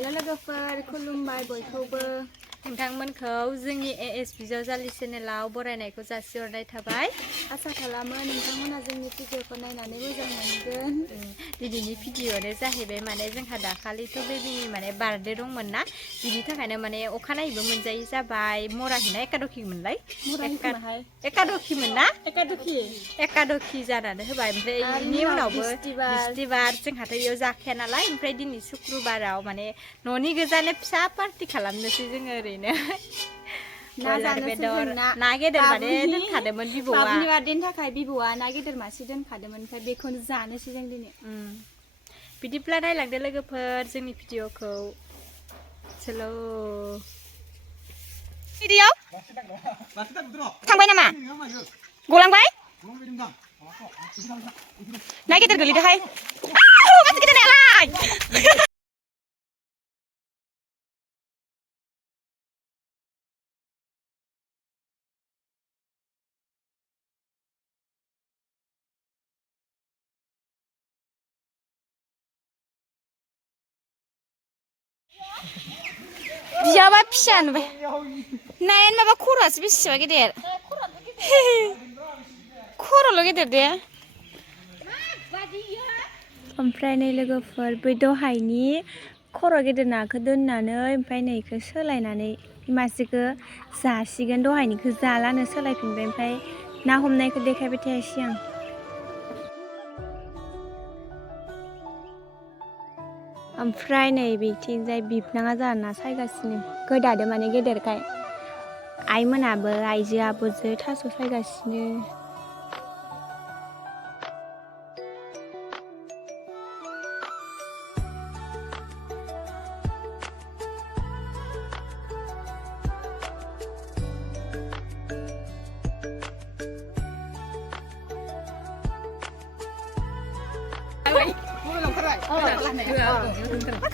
हेल' लोगोफोर खुलुमबाय बयखौबो नोंथांमोनखौ जोंनि AS बिजावजालि चेनेलाव बरायनायखौ जासिहरनाय थाबाय। आसा खालामो नोंथांमोना जोंनि भिडिअखौ नायनानै मोजां मोनगोन। दिनैनि भिडिअआनो जाहैबाय माने जोंहा दाखालिथ' बेबिनि माने बार्थडे दंमोन ना, बिनि थाखायनो माने अखानायैबो मोनजायै जाबाय। मराहिना एकादखिमोनलाय? एकादखिमोन ना? एकादखि जानानै होबाय। ओमफ्राय बेनि उनावबो बिस्थिबार जोंहाथ' इयाव जाखाया नालाय, ओमफ्राय दिनै शुक्रुबाराव माने न'नि गोजानो फिसा पार्टि खालामनोसै जोङो ओरैनो। बयलार बेदर ना गेदेर माने दोनखादोंमोन बिबौआ। बाबुनि बार्थडेनि थाखाय बिबौआ ना गेदेर मासे दोनखादोंमोन, ओमफ्राय बेखौनो जानोसै जों दिनै। बिदिब्ला नायलांदो लोगोफोर जोंनि भिडिअखौ। चलो भिडिअ थांबाय नामा? गलांबाय? ना गेदेर गोलैदोहाय। मासे गेदेर नायालाय। बियाबा फिसा नुबाय। नायानो माबा खर'आसो बेसेबा गेदेर। खर'ल' गेदेर दे। ओमफ्राय नै लोगोफोर बै दहायनि खर' गेदेर नाखौ दोननानै ओमफ्राय नै इखौ सोलायनानै मासेखौ जासिगोन। दहायनिखौ जालानो सोलायफिनबाय। ओमफ्राय ना हमनायखौ देखायबाय थायासै आं। ओमफ्राय नै बिथिंजाय बिबनाङा जाना ना सायगासिनो, गोदादो माने गेदेरखाय। आइमोनाबो आइजोआबोजो थास' सायगासिनो।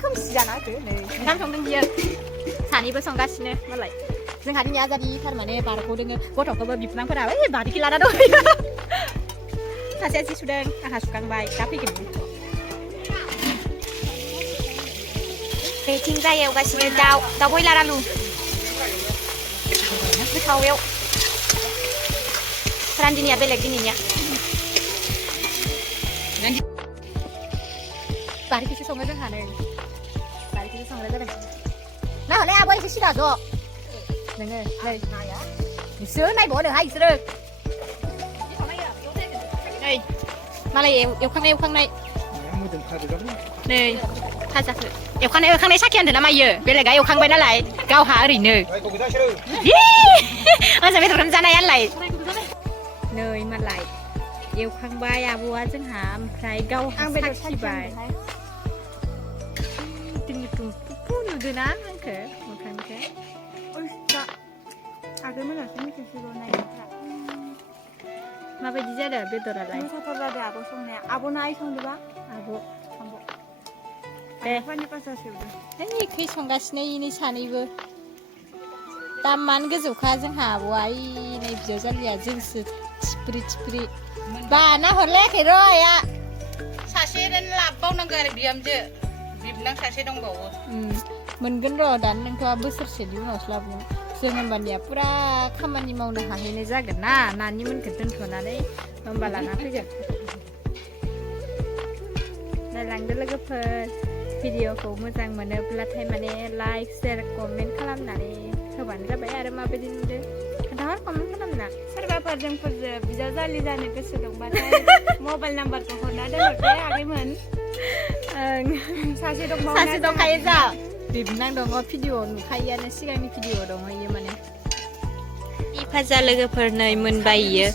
खोमसि जाना होदो नै ओंखाम संदों बियो, सानैबो संगासिनो मालाय। जोंहा दिनै आजादि थारमाने बारग'दोङो, गथ'खौबो बिबनांफोरा ओइ बारिखि लाना दंफैयो। सासेया जि सुदों, आंहा सुखांबाय, दा फैगोन। बेथिंजाय एवगासिनो दाउ बयलार आलु गोथाव एव। रान्दिनिया बेलेग दिनैनिया। बारिखिसो सङो जोंहा नै, बारिखिसो संग्रा जादों। ना हले आब' एसे सिदा ज' नोङो नै बिसोर नायबावनोहाय बिसोरो नै मालाय एवखांनाय नै फाजाखो एवखांनाय साखि आन्दो ना मायो, बेलेगा एवखांबाय नालाय गावहा ओरैनो मोजां बेदरखौनो जानायालाय। नै मालाय एवखांबाय आब'आ जोंहा, ओमफ्राय गावहा साखिबाय। नुदोना आंखो मोखांखो? आगैमोनासो मिथिसिगौ नायनायफ्रा। माबायदि जादों बेदरालाय? मोजांथार जादों आब' संनाया। आब'ना आइ संदोंबा? आब' दे इखै संगासिनो इनै सानैबो। दामानो गोजौखा जोंहा आब'आ, नै बिजावजालिया जोंसो थिफ्रि बाना हरलायाखै र' आइया। सासे लाबबावनांगौ आरो बिहामजो, बिबनां सासे दंबावो। मोनगोन र' दानो नोंथाङा बोसोरसेनि उनावसो लाबोगोन जों, होमबानिया फुरा खामानि मावनो हाहैनाय जागोन ना, नानि मोनखौ दोनथ'नानै होमबा लाना फैगोन। नायलांदो लोगोफोर भिडिअखौ मोजां मोनोब्लाथाय माने लाइक शेयार कमेन्ट खालामनानै होबानो जाबाय। आरो माबायदि नुदो खोन्थाहर कमेन्ट खालामना। सोरबाफोर जोंफोरजों बिजावजालि जानो गोसो दंबाथाय मबाइल नाम्बारखौ हरना दोनहरदे आगैमोन। सासे दंखायो जा बिबनां दङ, भिडिअ नुखायोआनो, सिगांनि भिडिअ दङ इयो माने। फाजा लोगोफोर नै मोनबाय इयो,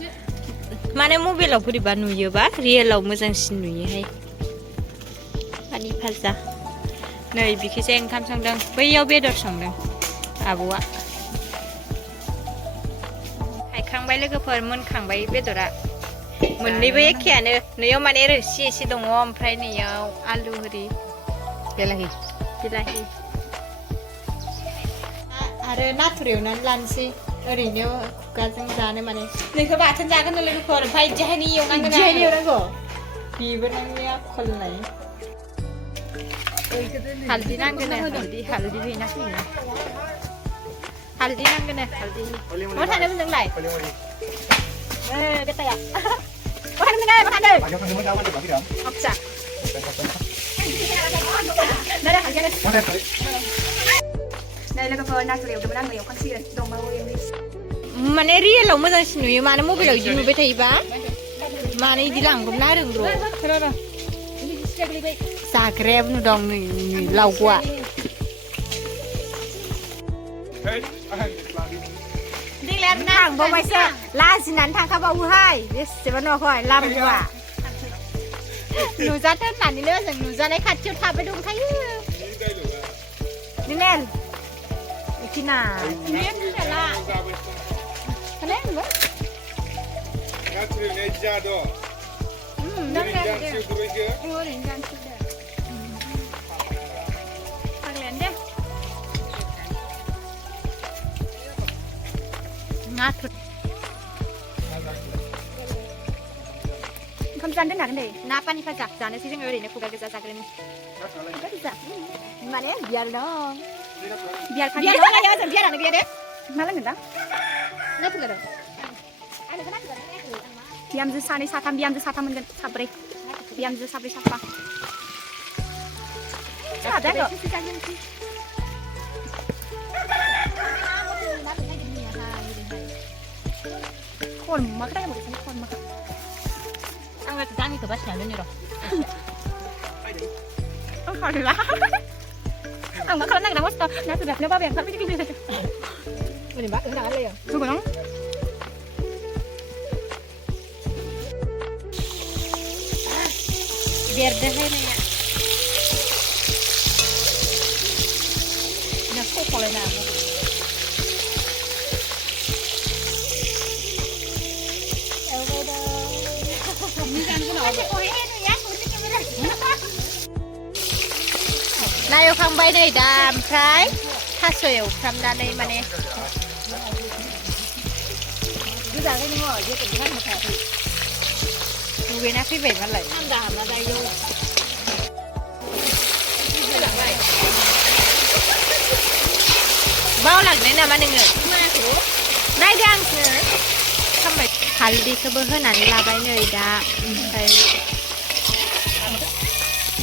माने मबाइलाव बोरैबा नुयोबा रियेलाव मोजांसिन नुयोहाय। पानि फाजा नै बिखिजाय ओंखाम संदों, बैयाव बेदर संदों आब'आ। हायखांबाय लोगोफोर, मोनखांबाय बेदरा। मोननैबो एखेयानो, नैयाव माने रोसि एसे दङ, ओमफ्राय नैयाव आलु होरि बिलाहि आरो नाथुर एवनानै लानोसै ओरैनो खुगाजों जानो। माने नोंखौ बाथोन जागोन लोगोफोर, ओमफ्राय इदिहायनो एवनांगोन। बेबो नोंनि आखल नाय। हालदि नांगोन हालदि हैना फैनो हालदि नांगोन हालदि मा थानोमोन नोंलाय गेटाया मा थानोमोन मा थानो अपसा नै लोगोफोर नाथुर एवदोंमोन आङो एवखांसिगोन दंबावो माने रियेलाव मोजांसिन नुयो मानो मबाइलाव बिदि नुबाय थायोबा मानो बिदि लांगौमोन आरो जाग्रायाबो नुदों नै लावग'आ थांबावबायसो लाजिनानै थांखाबावोहाय बेसेबा नुवाखै लामगुआ नुजाथों होननानैनो जों नुजानाय खाथियाव थाबाय दंखायो निनेल इखिना ओंखाम जानो दोननागोन दे ना पानि फाजा जानोसै जोङो ओरैनो खुगा गोजा जाग्रोनि माने बियार दं बियार जों बियारानो गैया दे मा लोंगोन दा नाथुर दं बिहामजो सानै साथाम बिहामजो साथाम मोनगोन साब्रै बिहामजो साब्रै साफा kon makanya mau kesini kon makan. Angkat tangi ke bas jalan ni roh. Oh kalah. Ang makan nang dah mesti. Nak sudah nak apa yang tapi kita bisa. Ini mbak, ini ada ya. Tunggu dong. Biar dah ni ya. Nak kok kalau nak. Nah, एवखांबाय नै दा ओमफ्राय थास' एवफ्रामनानै माने दुगैना फैबाय मालाय बावलांनाय नामा नोङो नायदो आंसो खामबाय हालदैखौबो होनानै लाबाय नै दा ओमफ्राय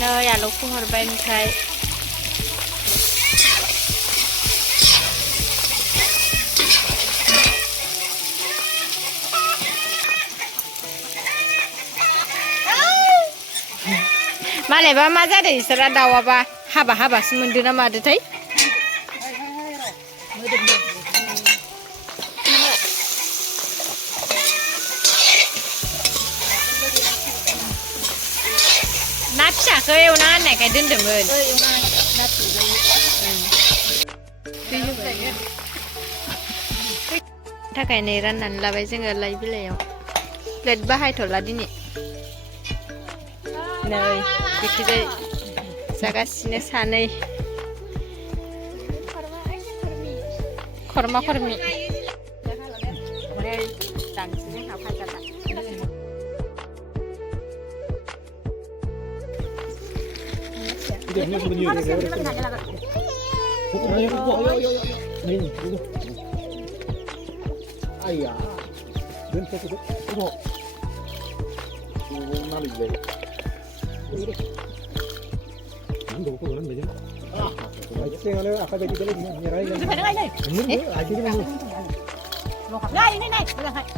नै आलुखौ हरबाय ओमफ्राय मालायबा मा जादों इसोरा दाउआबा हाबा हाबासो मोनदों ना मादोंथाय ना फिसाखौ एवना होननायखाय दोन्दोंमोन थाखाय नै राननानै लाबाय जोङो लाइ बिलाइयाव प्लेट बाहायथ'ला दिनै नै बिखिजाय जागासिनो सानै खरमा खरमि दानसै जोंहा फाजा Ayah, dan saya tu, oh, nari je. Nanti aku orang macam. Saya kalau apa jadi jadi ni, ni rai. Ni, aje ni mana? Nah, ini naik, sudah naik.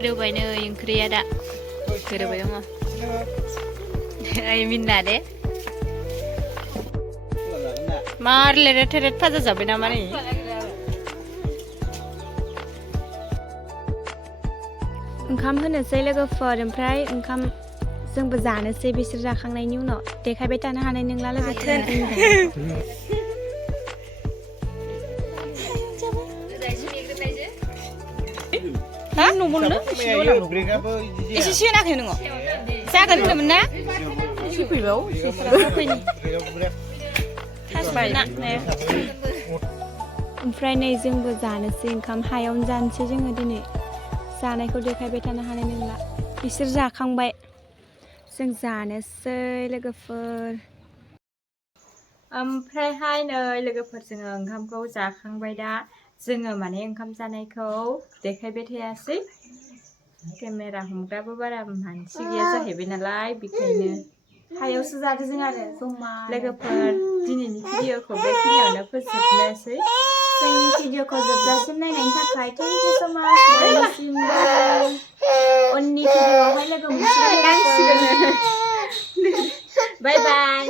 Udah banyak yang kriya dah. गोरोबै दङ ओइ मिन्ना दे मार लेरे थेरेट फाजा जाबाय नामा नै ओंखाम होनोसै लोगोफोर ओमफ्राय ओंखाम जोंबो जानोसै बिसोर जाखांनायनि उनाव देखायबाय थानो हानाय नंला लोगोफोर हा न'मोननो एसे सिनाखै नोङो जागोन होनदोंमोन ना फैबाव ओमफ्राय नै जोंबो जानोसै ओंखाम हायावनो जानोसै जोङो दिनै जानायखौ देखायबाय थानो हानाय नंला बिसोर जाखांबाय जों जानोसै लोगोफोर ओमफ्रायहाय नै लोगोफोर जोङो ओंखामखौ जाखांबाय दा जोङो माने ओंखाम जानायखौ देखायबाय थायासै केमेरा हमग्राबो बारा मानसि गैया जाहैबाय नालाय बेखायनो हायावसो जादों जों आरो जमा लोगोफोर दिनैनि भिडिअखौ बेखिनियावनो फोजोबनोसै जोंनि भिडिअखौ जोबजासिम नायनायनि थाखाय थेंक इउ सो माच बयनिसिमबो उननि भिडिअआवहाय लोगो मोनसिगोन बाय बाय